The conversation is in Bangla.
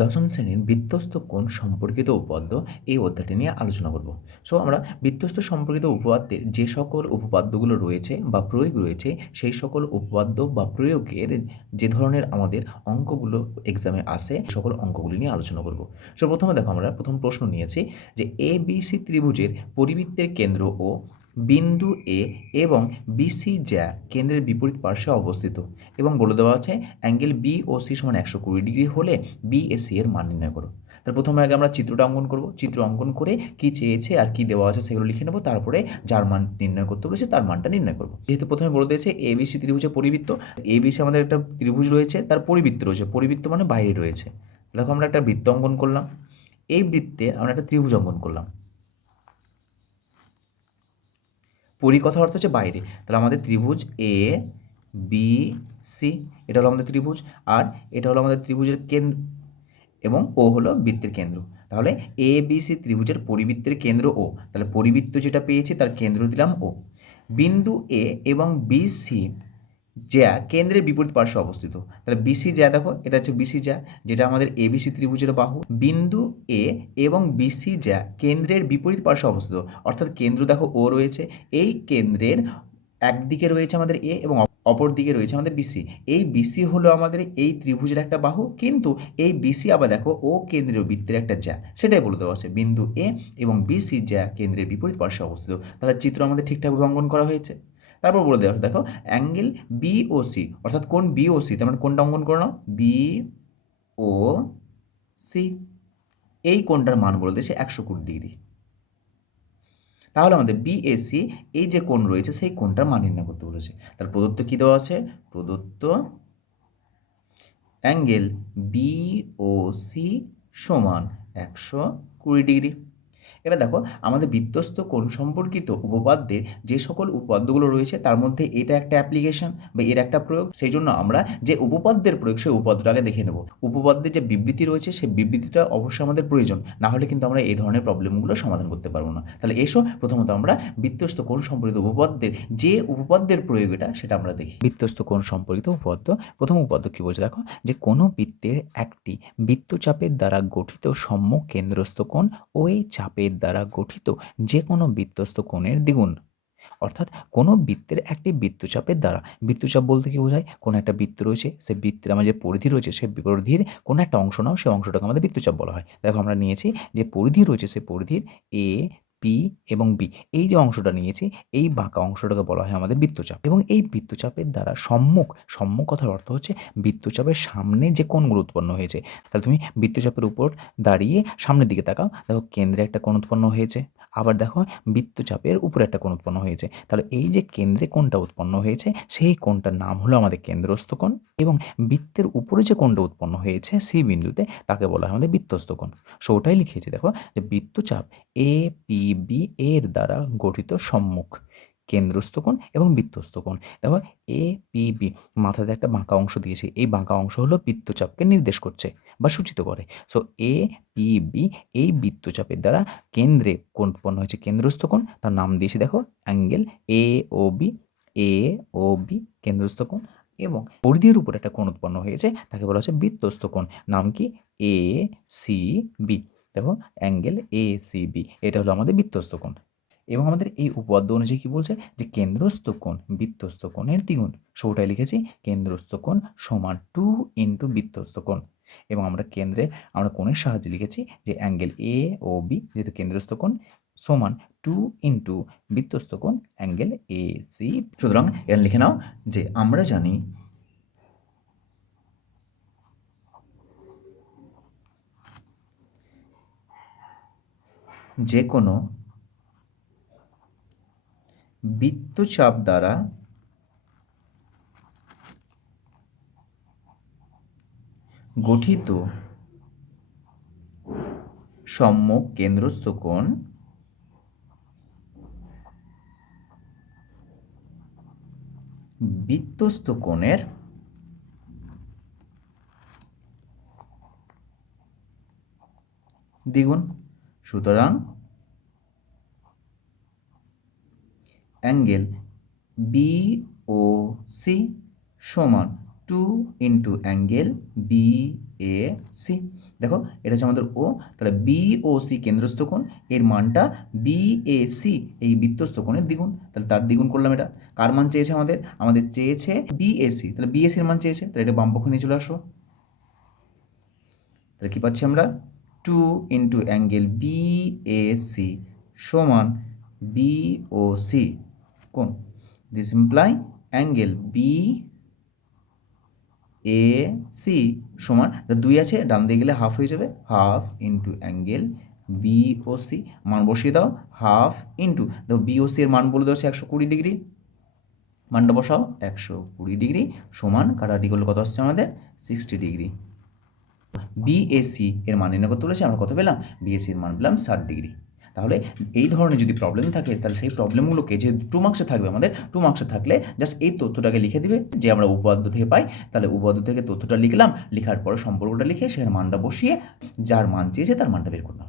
দশম শ্রেণির বিধ্বস্ত কোণ সম্পর্কিত উপপাদ্য এই অধ্যায়টি নিয়ে আলোচনা করব। সো আমরা বিধ্বস্ত সম্পর্কিত উপপাদ্যের যে সকল উপপাদ্যগুলো রয়েছে বা প্রয়োগ রয়েছে, সেই সকল উপপাদ্য বা প্রয়োগের যে ধরনের আমাদের অঙ্কগুলো এক্সামে আসে সকল অঙ্কগুলি নিয়ে আলোচনা করব। সো প্রথমে দেখো আমরা প্রথম প্রশ্ন নিয়েছি যে এ বি সি ত্রিভুজের পরিবৃত্তের কেন্দ্র ও বিন্দু এ এবং বিসি জ্যা কেন্দ্রের বিপরীত পার্শ্বে অবস্থিত এবং বলে দেওয়া আছে অ্যাঙ্গেল বি ও সি সমান একশো কুড়ি ডিগ্রি হলে বি এ সি এর মান নির্ণয় করো। তার প্রথমে আগে আমরা চিত্রটা অঙ্কন করব। চিত্র অঙ্কন করে কি চেয়েছে আর কি দেওয়া আছে সেগুলো লিখে নেব। তারপরে যার মান নির্ণয় করতে বলেছে তার মানটা নির্ণয় করব। যেহেতু প্রথমে বলে দিয়েছে এ বিসি ত্রিভুজের পরিবৃত্ত এ বিসি আমাদের একটা ত্রিভুজ রয়েছে, তার পরিবৃত্ত রয়েছে। পরিবৃত্ত মানে বাইরে রয়েছে। দেখো আমরা একটা বৃত্ত অঙ্কন করলাম। এই বৃত্তে আমরা একটা ত্রিভুজ অঙ্কন করলাম। পরিকথা অর্থ হচ্ছে বাইরে। তাহলে আমাদের ত্রিভুজ এ বি সি এটা হলো আমাদের ত্রিভুজ, আর এটা হলো আমাদের ত্রিভুজের কেন্দ্র, এবং ও হলো বৃত্তের কেন্দ্র। তাহলে এ বি সি ত্রিভুজের পরিবৃত্তের কেন্দ্র ও তাহলে পরিবৃত্ত যেটা পেয়েছি তার কেন্দ্র দিলাম ও বিন্দু এ এবং বি সি জ্যা কেন্দ্রের বিপরীত পার্শ্বে অবস্থিত। তাহলে বিসি জ্যা দেখো, এটা হচ্ছে বিসি জ্যা, যেটা আমাদের এবিসি ত্রিভুজের বাহু। বিন্দু এ এবং বিসি জ্যা কেন্দ্রের বিপরীত পার্শ্বে অবস্থিত। অর্থাৎ কেন্দ্র দেখো ও রয়েছে, এই কেন্দ্রের একদিকে রয়েছে আমাদের এ এবং অপর দিকে রয়েছে আমাদের বিসি এই বিসি হলো আমাদের এই ত্রিভুজের একটা বাহু, কিন্তু এই বিসি আবার দেখো ও কেন্দ্রীয় বৃত্তের একটা জ্যা। সেটাই বলে দেওয়া আছে, বিন্দু এ এবং বিসি জ্যা কেন্দ্রের বিপরীত পার্শ্বে অবস্থিত। তাহলে চিত্র আমাদের ঠিকঠাকভাবে অঙ্কন করা হয়েছে। তারপর বলে দেওয়া দেখো অ্যাঙ্গেল বি ও সি অর্থাৎ কোন বি ও সি তার মানে কোনটা অঙ্কন করে নাও বি ও সি এই কোনটার মান বলে দিয়েছে একশো কুড়ি ডিগ্রি। তাহলে আমাদের বিএসসি এই যে কোণ রয়েছে, সেই কোণটার মান নির্ণয় করতে বলেছে। তার প্রদত্ত কী দেওয়া আছে? প্রদত্ত অ্যাঙ্গেল বিওসি সমান একশো কুড়ি ডিগ্রি। এবার দেখো, আমাদের বৃত্তস্ত কোণ সম্পর্কিত উপপাদ্যের যে সকল উপপাদ্যগুলো রয়েছে, তার মধ্যে এটা একটা অ্যাপ্লিকেশন বা এর একটা প্রয়োগ। সেই জন্য আমরা যে উপপাদ্যের প্রয়োগ, সেই উপপাদ্যটাকে দেখে নেব। উপপাদ্যের যে বিবৃতি রয়েছে, সেই বিবৃতিটা অবশ্যই আমাদের প্রয়োজন। না হলে কিন্তু আমরা এই ধরনের প্রবলেমগুলো সমাধান করতে পারব না। তাহলে এসো, প্রথমত আমরা বৃত্তস্ত কোণ সম্পর্কিত উপপাদ্যের যে উপপাদ্যের প্রয়োগ এটা, সেটা আমরা দেখি। বৃত্তস্ত কোণ সম্পর্কিত উপপাদ্য, প্রথম উপপাদ্য কী বলছে? দেখো, যে কোনো বৃত্তের একটি বৃত্তচাপের দ্বারা গঠিত সম্মুখ কেন্দ্রস্থ কোণ ওই চাপের দ্বারা গঠিত যে কোনো বৃত্তস্থ কোণের দ্বিগুণ। অর্থাৎ কোনো বৃত্তের একটি বৃত্তচাপের দ্বারা বৃত্তচাপ বলতে কি বোঝায়? কোনো একটা বৃত্ত রয়েছে, সে বৃত্তের আমার যে পরিধি রয়েছে, সে পরিধির কোনো একটা অংশ নাও, সে অংশটাকে আমাদের বৃত্তচাপ বলা হয়। দেখো আমরা নিয়েছি যে পরিধি রয়েছে, সে পরিধির এ পি এবং বি এই যে অংশটা নিয়েছি, এই বাঁকা অংশটাকে বলা হয় আমাদের বৃত্তচাপ। এবং এই বৃত্তচাপের দ্বারা সম্মুখ সম্মুখ কথার অর্থ হচ্ছে বৃত্তচাপের সামনে যে কোণগুলো উৎপন্ন হয়েছে। তাহলে তুমি বৃত্তচাপের উপর দাঁড়িয়ে সামনের দিকে তাকাও, দেখো কেন্দ্রে একটা কোণ উৎপন্ন হয়েছে। আবার দেখো বৃত্তচাপের উপরে একটা কোণ উৎপন্ন হয়েছে। তাহলে এই যে কেন্দ্রে কোণটা উৎপন্ন হয়েছে, সেই কোণটার নাম হলো আমাদের কেন্দ্রস্থ কোণ এবং বৃত্তের উপরে যে কোণটা উৎপন্ন হয়েছে, সেই বিন্দুতে তাকে বলা হয় আমাদের বৃত্তস্থ কোণ। ওটাই লিখেছি দেখো যে বৃত্তচাপ এ পি বি এর দ্বারা গঠিত সম্মুখ। কেন্দ্রস্থ কোণ এবং বৃত্তস্থ কোণ। দেখো এ পি বি মাথাতে একটা বাঁকা অংশ দিয়েছে। এই বাঁকা অংশ হলো বৃত্তচাপকে নির্দেশ করছে বা সূচিত করে। সো এ পি বি এই বৃত্তচাপের দ্বারা কেন্দ্রে কোণ উৎপন্ন হয়েছে। কেন্দ্রস্থ কোণ, তার নাম দিয়েছি দেখো, angle A O B A O B কেন্দ্রস্থ কোণ এবং পরিধির উপর একটা কোণ উৎপন্ন হয়েছে, তাকে বলা হচ্ছে বৃত্তস্থ কোণ। নাম কি? এ সি বি দেখো, অ্যাঙ্গেল এ সি বি এটা হলো আমাদের বৃত্তস্থ কোণ। এবং আমাদের এই উপপাদ্য অনুযায়ী কী বলছে? যে কেন্দ্রস্থ কোণ, বৃত্তস্থ কোণের দ্বিগুণ। সৌটায় লিখেছি, কেন্দ্রস্থ কোণ সমান টু ইন্টু বৃত্তস্থ কোণ। এবং আমরা কেন্দ্রে, আমরা কোণের সাহায্যে লিখেছি যে অ্যাঙ্গেল এ ও বি যেহেতু কেন্দ্রস্থ কোণ, সমান টু ইন্টু বৃত্তস্থ কোণ অ্যাঙ্গেল এ সি সুতরাং এর লিখে নাও যে আমরা জানি যে কোনো বৃত্তচাপ দ্বারা গঠিত সম্মুখ কেন্দ্রস্থ কোণ বৃত্তস্থ কোণের দ্বিগুণ। সুতরাং অ্যাঙ্গেল বি ও সি সমান two into angle B A C দেখো, এটা হচ্ছে আমাদের ও তাহলে বি ও সি কেন্দ্রস্থ কোণ, এর মানটা বি এ সি এই বৃত্তস্থ কোণের দ্বিগুণ। তাহলে তার দ্বিগুণ করলাম এটা। কার মান চেয়েছে আমাদের? আমাদের চেয়েছে বি বিএসি তাহলে বি বিএসির মান চেয়েছে? তাহলে এটা বাম পক্ষ নিয়ে চলে আসো। তাহলে কী পাচ্ছি আমরা? Two into angle B A C সমান বি ও সি কোন? This imply angle B A C সমান দুই আছে, ডান দিকে গেলে হাফ হয়ে যাবে half into angle B O C মান বসিয়ে দাও হাফ ইন্টু দেখো বি ও সি এর মান বলে দেওয়া হচ্ছে একশো কুড়ি ডিগ্রি, মানটা বসাও, একশো কুড়ি ডিগ্রি সমান কাটাটি করলে কত আসছে আমাদের? Sixty degree. বিএসসি এর মান নির্ণয় করতে বলেছে, আমরা কত পেলাম? বিএসসি এর মান পেলাম ষাট ডিগ্রি। তাহলে এই ধরনের যদি প্রবলেম থাকে, তাহলে সেই প্রবলেমগুলোকে যে টু মার্কসে থাকবে আমাদের টু মার্কসে থাকলে জাস্ট এই তথ্যটাকে লিখে দিবে, যে আমরা উপপাদ্য থেকে পাই, তাহলে উপপাদ্য থেকে তথ্যটা লিখলাম, লিখার পরে সম্পর্কটা লিখে সেখানে মানটা বসিয়ে, যার মান চেয়েছে তার মানটা বের করলাম।